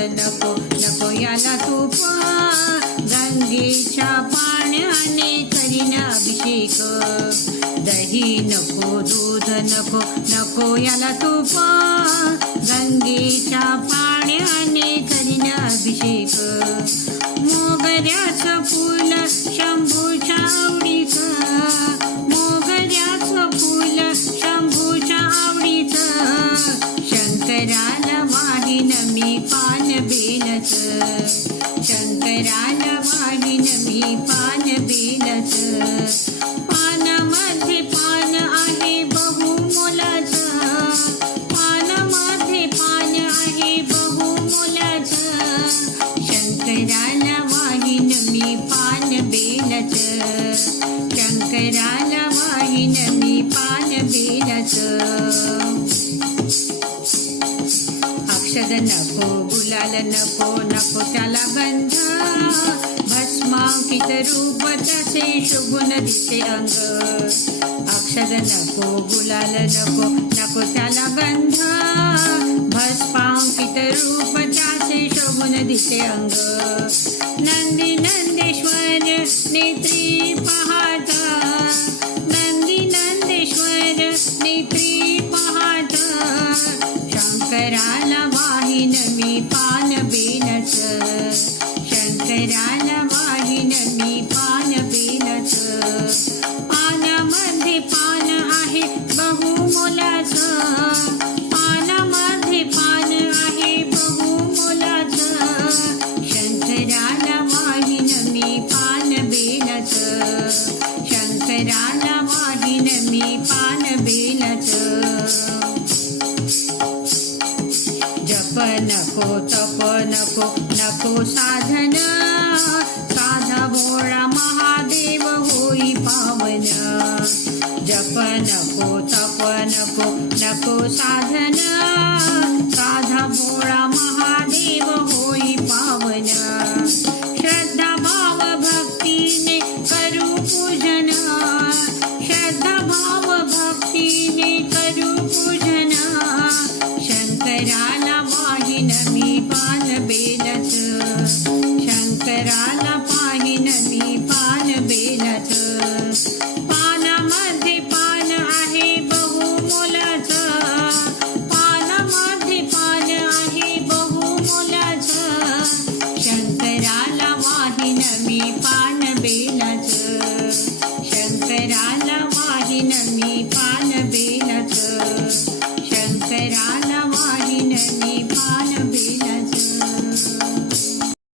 नको नको याला तूप गंगेच्या पाण्याने करीन अभिषेक. दही नको दूध नको नको याला तूप गंगेच्या पाण्या वाढीन मी पान बेलत. शंकरान वाढीन मी पान बेलत. पानामध्ये पान आहे बहु मोलाच. पानामध्ये पान आहे बहु मोलाच. शंकरान वाढीन मी पान बेलत. अक्षद नको गुलाल नको त्याला गंध भस्मांकित रूप तसे शुभुन दिसे अंग। अक्षद नको गुलाल नको त्याला गंध भस्मांकित रूप त्याचे शोभून दिसे अंग। नंदी नंदेश्वर, नेत्री पाहत नंदी नंदेश्वर, नेत्री मी पान बेलच जप नको तप नको नको साधन। साधा भोळा महादेव होई पावन। जप नको तप नको नको साधन। मी पानबेला